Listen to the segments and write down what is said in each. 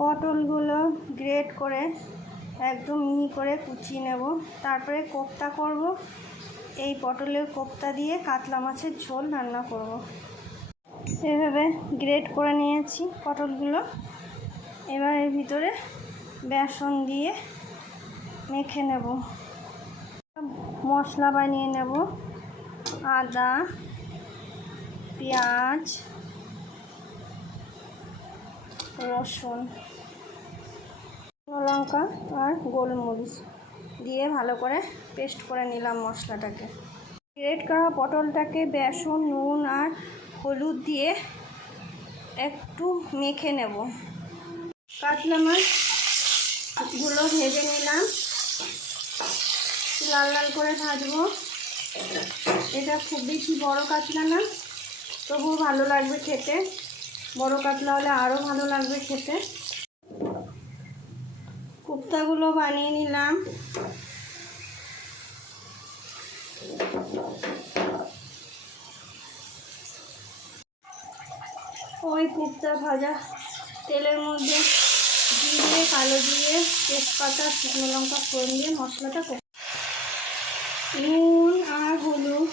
পটলগুলো গ্রেট করে একদম মিহি করে কুচিয়ে নেব, তারপরে কোপ্তা করব। এই পটলের কোপ্তা দিয়ে কাতলা মাছের ঝোল রান্না করব। এভাবে গ্রেট করে নিয়েছি পটলগুলো। এবার এর ভিতরে বেসন দিয়ে মেখে নেব। মশলা বানিয়ে নেব। আদা, পেঁয়াজ, রসুন, লঙ্কা আর গোলমরিচ দিয়ে ভালো করে পেস্ট করে নিলাম মশলাটাকে। গ্রেট করা পটলটাকে বেসন, নুন আর হলুদ দিয়ে একটু মেখে নেব। কাতলা মাছগুলো ভেজে নিলাম, লাল লাল করে ভাজবো। এটা খুব বেশি বড় কাতলা না, তবুও ভালো লাগবে খেতে। বড় কাতলা হলে আরও ভালো লাগবে খেতে। কোপ্তাগুলো বানিয়ে নিলাম। ওই কোপ্তা ভাজা তেলের মধ্যে জিরে, কালো জিরে, তেজপাতা, শুকনো লঙ্কা ফোড়ন দিয়ে মশলাটা নুন আর হলুদ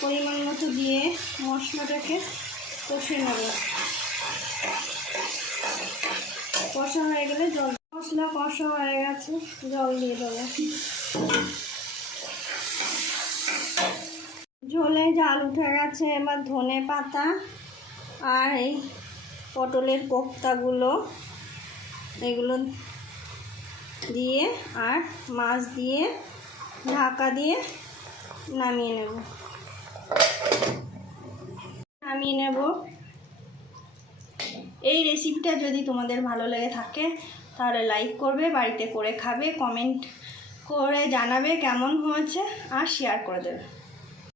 পরিমাণ মতো দিয়ে মশলাটাকে কষে নেব। কষা হয়ে গেলে জল, মশলা কষা হয়ে গেছে, জল দিয়ে দেবো। ঝোলে জাল উঠে গেছে। এবার ধনে পাতা আর এই পটলের কোপ্তাগুলো এগুলো দিয়ে আর মাছ দিয়ে ঢাকা দিয়ে নামিয়ে নেব। এই রেসিপিটা যদি তোমাদের ভালো লেগে থাকে তাহলে লাইক করবে, বাড়িতে করে খাবে, কমেন্ট করে জানাবে কেমন হয়েছে আর শেয়ার করে দেবে।